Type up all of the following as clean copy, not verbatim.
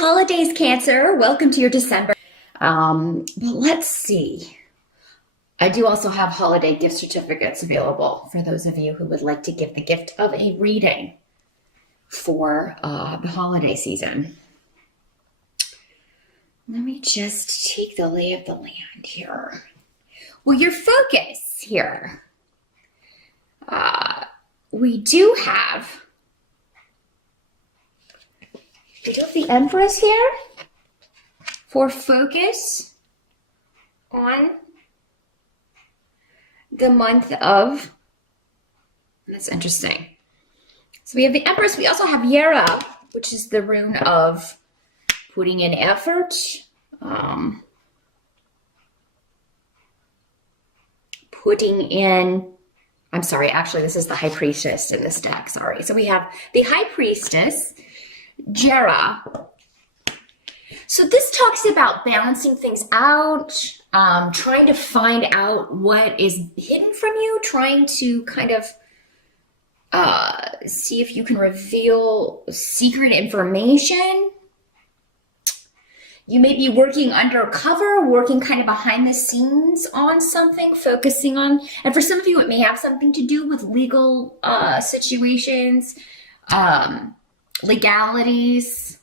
holidays, Cancer. Welcome to your December. But let's see. I do also have holiday gift certificates available for those of you who would like to give the gift of a reading for the holiday season. Let me just take the lay of the land here. Well, your focus here. We do have the Empress here for focus on the month of, that's interesting. So we have the Empress, we also have Yera, which is the rune of putting in effort, I'm sorry, actually this is the High Priestess in this deck, sorry. So we have the High Priestess, Jera. So this talks about balancing things out, trying to find out what is hidden from you, trying to kind of see if you can reveal secret information. You may be working undercover, working kind of behind the scenes on something, focusing on, and for some of you, it may have something to do with legal situations, legalities,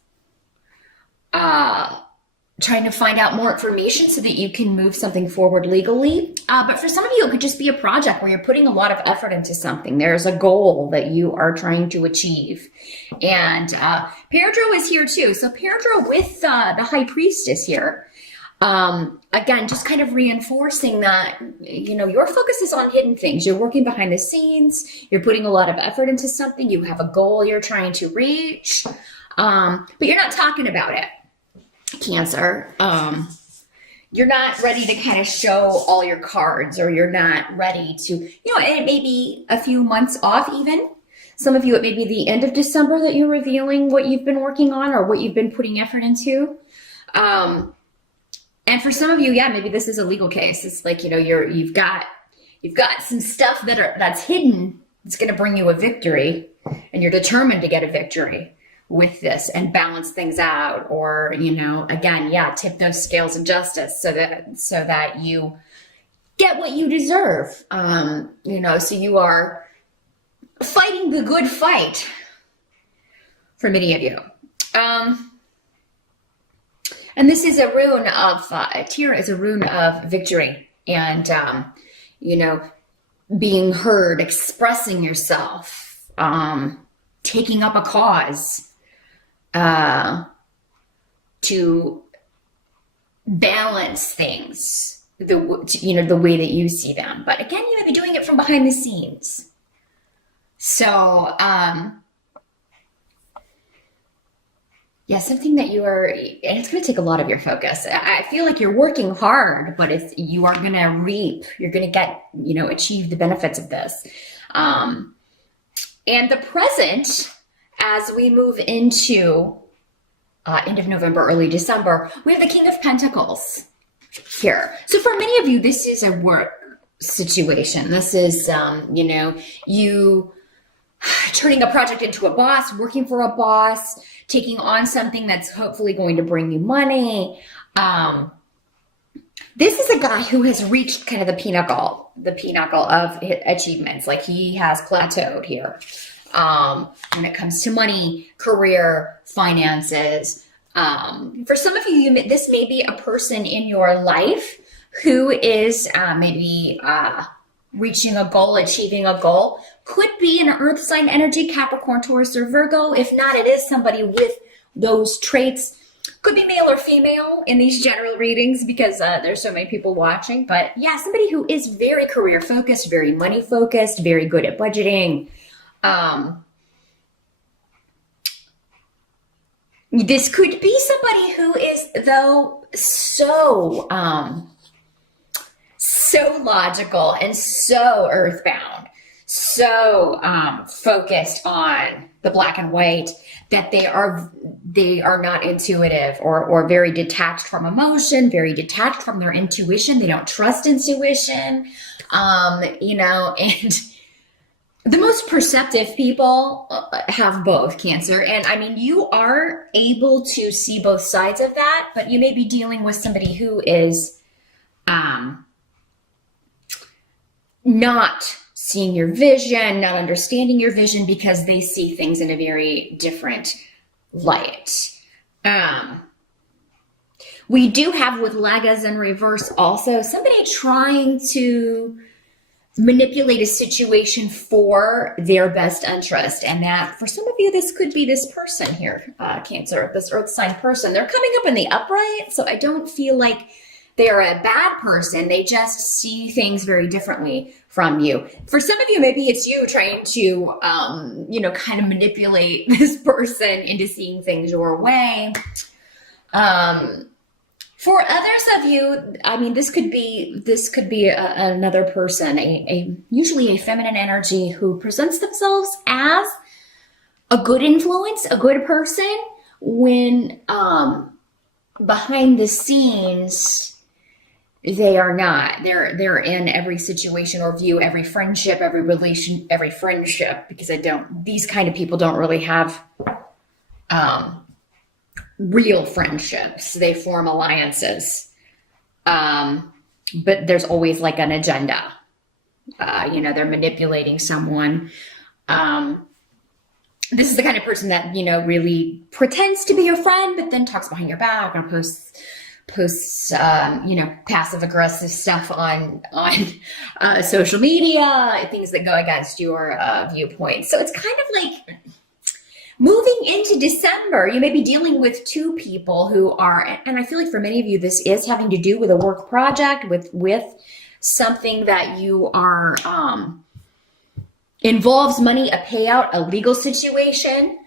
trying to find out more information so that you can move something forward legally. But for some of you, it could just be a project where you're putting a lot of effort into something. There's a goal that you are trying to achieve. And Peridro is here too. So Peridro with the High Priestess here. Again, just kind of reinforcing that, you know, your focus is on hidden things. You're working behind the scenes. You're putting a lot of effort into something. You have a goal you're trying to reach. But you're not talking about it, Cancer. You're not ready to kind of show all your cards, or you're not ready to, you know, and it may be a few months off even. Some of you, it may be the end of December that you're revealing what you've been working on or what you've been putting effort into. And for some of you, yeah, maybe this is a legal case. It's like, you know, you've got some stuff that's hidden. It's going to bring you a victory, and you're determined to get a victory with this and balance things out, or, you know, again, yeah, tip those scales of justice so that you get what you deserve. You know, so you are fighting the good fight for many of you. And this is a rune of, Tira is a rune of victory and, you know, being heard, expressing yourself, taking up a cause, to balance things, you know, the way that you see them. But again, you might be doing it from behind the scenes. So, yeah, something that you are, and it's going to take a lot of your focus. I feel like you're working hard, but you are going to reap, you're going to get, you know, achieve the benefits of this. And the present, as we move into end of November, early December, we have the King of Pentacles here. So for many of you, this is a work situation. This is, you know, you turning a project into a boss, working for a boss, taking on something that's hopefully going to bring you money. This is a guy who has reached kind of the pinnacle of achievements. Like, he has plateaued here. When it comes to money, career, finances. For some of you, this may be a person in your life who is maybe reaching a goal, achieving a goal. Could be an earth sign energy, Capricorn, Taurus, or Virgo. If not, it is somebody with those traits. Could be male or female in these general readings because there's so many people watching. But yeah, somebody who is very career focused, very money focused, very good at budgeting. This could be somebody who is, though, so logical and so earthbound, so focused on the black and white, that they are not intuitive or very detached from emotion, very detached from their intuition. They don't trust intuition, you know, and The most perceptive people have both, Cancer. And I mean, you are able to see both sides of that, but you may be dealing with somebody who is not seeing your vision, not understanding your vision because they see things in a very different light. We do have with Legas in reverse also somebody trying to manipulate a situation for their best interest. And that for some of you, this could be this person here, Cancer, this earth sign person. They're coming up in the upright, so I don't feel like they're a bad person. They just see things very differently from you. For some of you, maybe it's you trying to, kind of manipulate this person into seeing things your way. For others of you, I mean, this could be another person, usually a feminine energy who presents themselves as a good influence, a good person, when behind the scenes they are not. They're in every situation or view every friendship, every relation, every friendship, because these kind of people don't really have real friendships. They form alliances. But there's always like an agenda. They're manipulating someone. This is the kind of person that, really pretends to be your friend, but then talks behind your back or posts passive aggressive stuff on social media, things that go against your viewpoints. So it's kind of like moving into December, you may be dealing with two people who are, and I feel like for many of you, this is having to do with a work project, with something that you are, involves money, a payout, a legal situation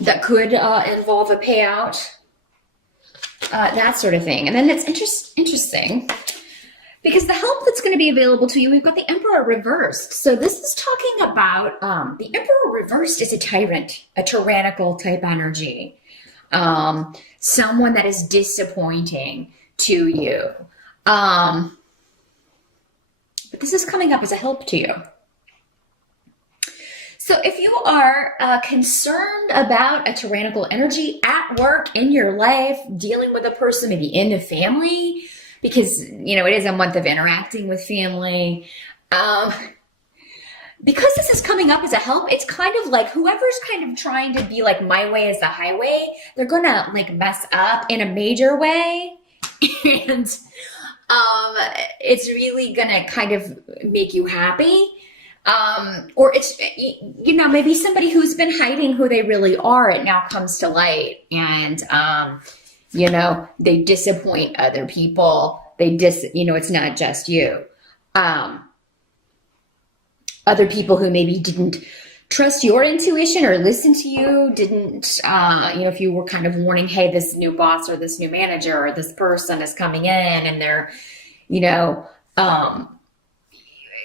that could involve a payout, that sort of thing. And then it's interesting because the help that's going to be available to you, we've got the Emperor reversed. So this is talking about the Emperor reversed is a tyrant, a tyrannical type energy, someone that is disappointing to you. But this is coming up as a help to you. So if you are concerned about a tyrannical energy at work, in your life, dealing with a person, maybe in the family, because, it is a month of interacting with family. Because this is coming up as a help, it's kind of like whoever's kind of trying to be like, my way is the highway, they're going to like mess up in a major way. And it's really going to kind of make you happy. Or it's, maybe somebody who's been hiding who they really are, it now comes to light, and, they disappoint other people. It's not just you. Other people who maybe didn't trust your intuition or listen to you, didn't, if you were kind of warning, hey, this new boss or this new manager or this person is coming in and they're,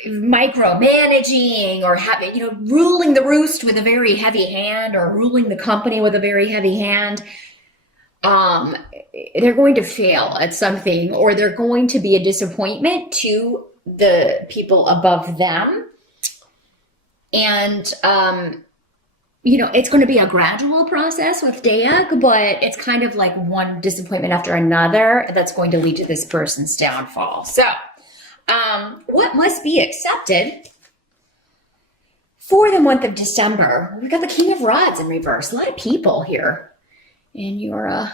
micromanaging or having, ruling the roost with a very heavy hand or ruling the company with a very heavy hand, they're going to fail at something, or they're going to be a disappointment to the people above them. And, it's going to be a gradual process with Dayak, but it's kind of like one disappointment after another that's going to lead to this person's downfall. So, what must be accepted for the month of December? We've got the King of Rods in reverse. A lot of people here in your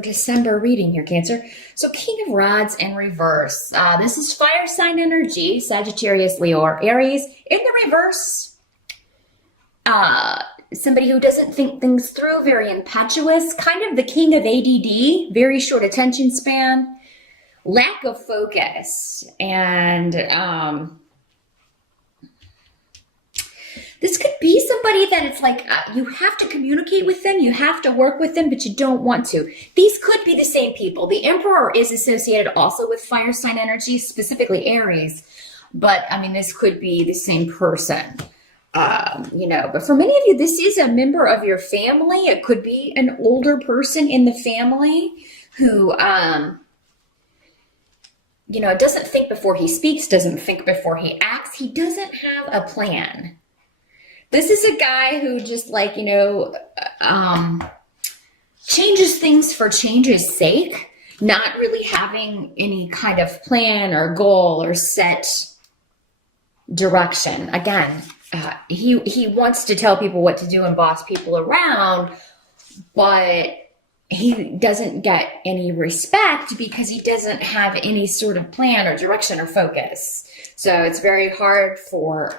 December reading here, Cancer. So King of Rods in reverse. This is fire sign energy, Sagittarius, Leo, or Aries. In the reverse, somebody who doesn't think things through, very impetuous, kind of the king of ADD, very short attention span, lack of focus, and this could be somebody that it's like you have to communicate with them, you have to work with them, but you don't want to. These could be the same people. The Emperor is associated also with fire sign energy, specifically Aries, but I mean, this could be the same person. But for many of you, this is a member of your family. It could be an older person in the family who, doesn't think before he speaks, doesn't think before he acts. He doesn't have a plan. This is a guy who just changes things for change's sake, not really having any kind of plan or goal or set direction. Again, he wants to tell people what to do and boss people around, but he doesn't get any respect because he doesn't have any sort of plan or direction or focus. So it's very hard for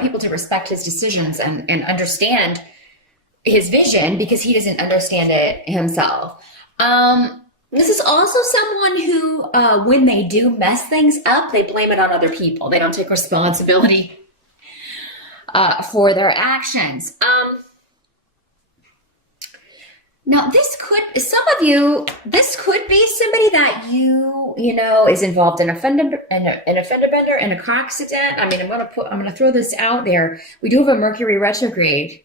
people to respect his decisions and understand his vision because he doesn't understand it himself. This is also someone who, when they do mess things up, they blame it on other people. They don't take responsibility for their actions. Now, this could be somebody that is involved in a fender bender and a car accident. I mean, I'm gonna throw this out there. We do have a Mercury retrograde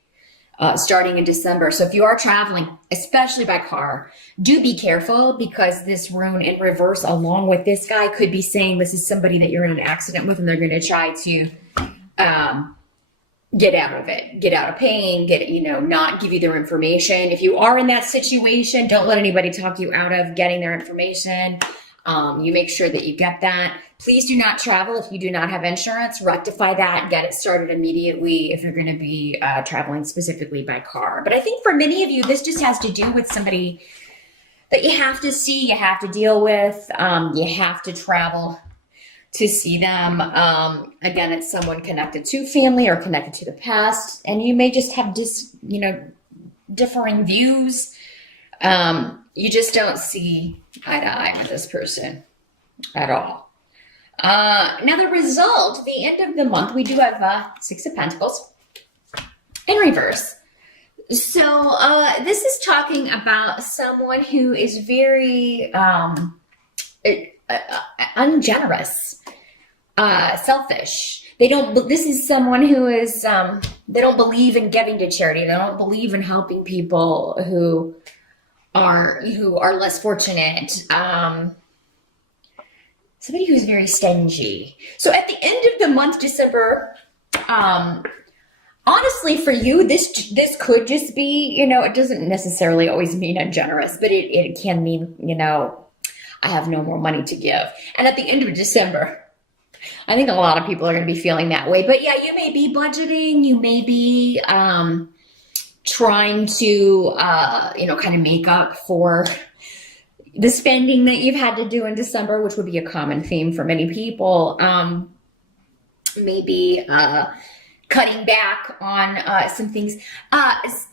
starting in December. So if you are traveling, especially by car, do be careful because this rune in reverse, along with this guy, could be saying this is somebody that you're in an accident with and they're going to try to get out of it, get out of pain, not give you their information. If you are in that situation, don't let anybody talk you out of getting their information. You make sure that you get that. Please do not travel if you do not have insurance. Rectify that and get it started immediately if you're going to be traveling specifically by car. But I think for many of you, this just has to do with somebody that you have to see, you have to deal with, you have to travel to see them. Again, it's someone connected to family or connected to the past, and you may just have differing views. You just don't see eye to eye with this person at all. Now the result, the end of the month, we do have Six of Pentacles in reverse. So this is talking about someone who is very ungenerous, selfish. This is someone who is, they don't believe in giving to charity. They don't believe in helping people who are less fortunate. Somebody who's very stingy. So at the end of the month, December, honestly, for you, this could just be, it doesn't necessarily always mean ungenerous, but it can mean, I have no more money to give. And at the end of December, I think a lot of people are going to be feeling that way. But yeah, you may be budgeting, you may be trying to, kind of make up for the spending that you've had to do in December, which would be a common theme for many people. Maybe cutting back on some things.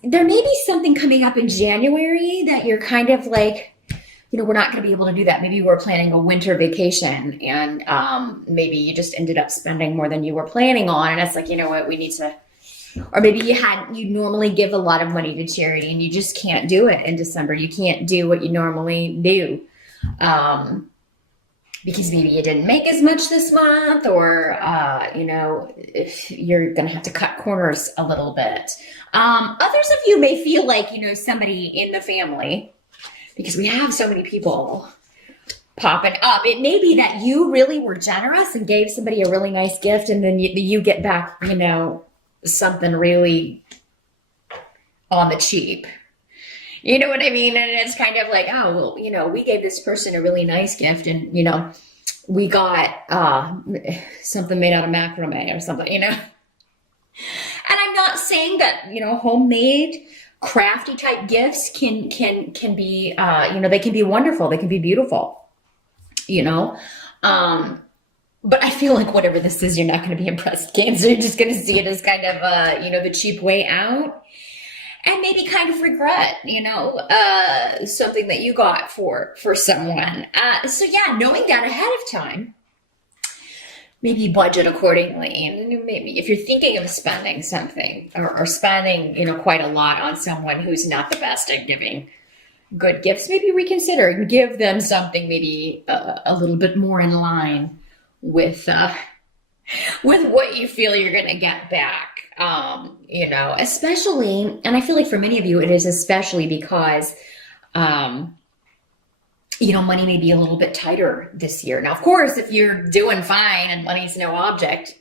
There may be something coming up in January that you're kind of like, we're not going to be able to do that. Maybe you were planning a winter vacation and maybe you just ended up spending more than you were planning on. And it's like, what, we need to, or maybe you normally give a lot of money to charity and you just can't do it in December. You can't do what you normally do because maybe you didn't make as much this month or, if you're going to have to cut corners a little bit. Others of you may feel like, somebody in the family, because we have so many people popping up. It may be that you really were generous and gave somebody a really nice gift and then you get back, something really on the cheap. You know what I mean? And it's kind of like, oh, well, we gave this person a really nice gift and, we got something made out of macrame or something, And I'm not saying that, homemade, crafty type gifts can be, they can be wonderful. They can be beautiful, but I feel like whatever this is, you're not going to be impressed, Cancer. You're just going to see it as kind of, the cheap way out and maybe kind of regret, something that you got for someone. So yeah, knowing that ahead of time, maybe budget accordingly. And maybe if you're thinking of spending something or spending, quite a lot on someone who's not the best at giving good gifts, maybe reconsider and give them something maybe a little bit more in line with what you feel you're going to get back, especially, and I feel like for many of you, it is especially because, money may be a little bit tighter this year. Now, of course, if you're doing fine and money's no object,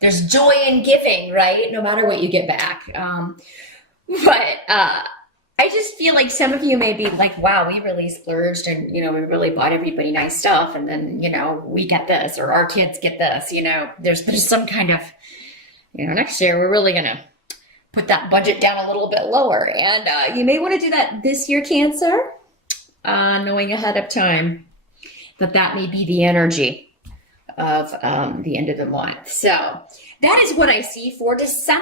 there's joy in giving, right? No matter what you get back. But I just feel like some of you may be like, wow, we really splurged and, we really bought everybody nice stuff. And then, we get this, or our kids get this, there's some kind of, next year we're really going to put that budget down a little bit lower. And you may want to do that this year, Cancer, knowing ahead of time that may be the energy of the end of the month. So that is what I see for December.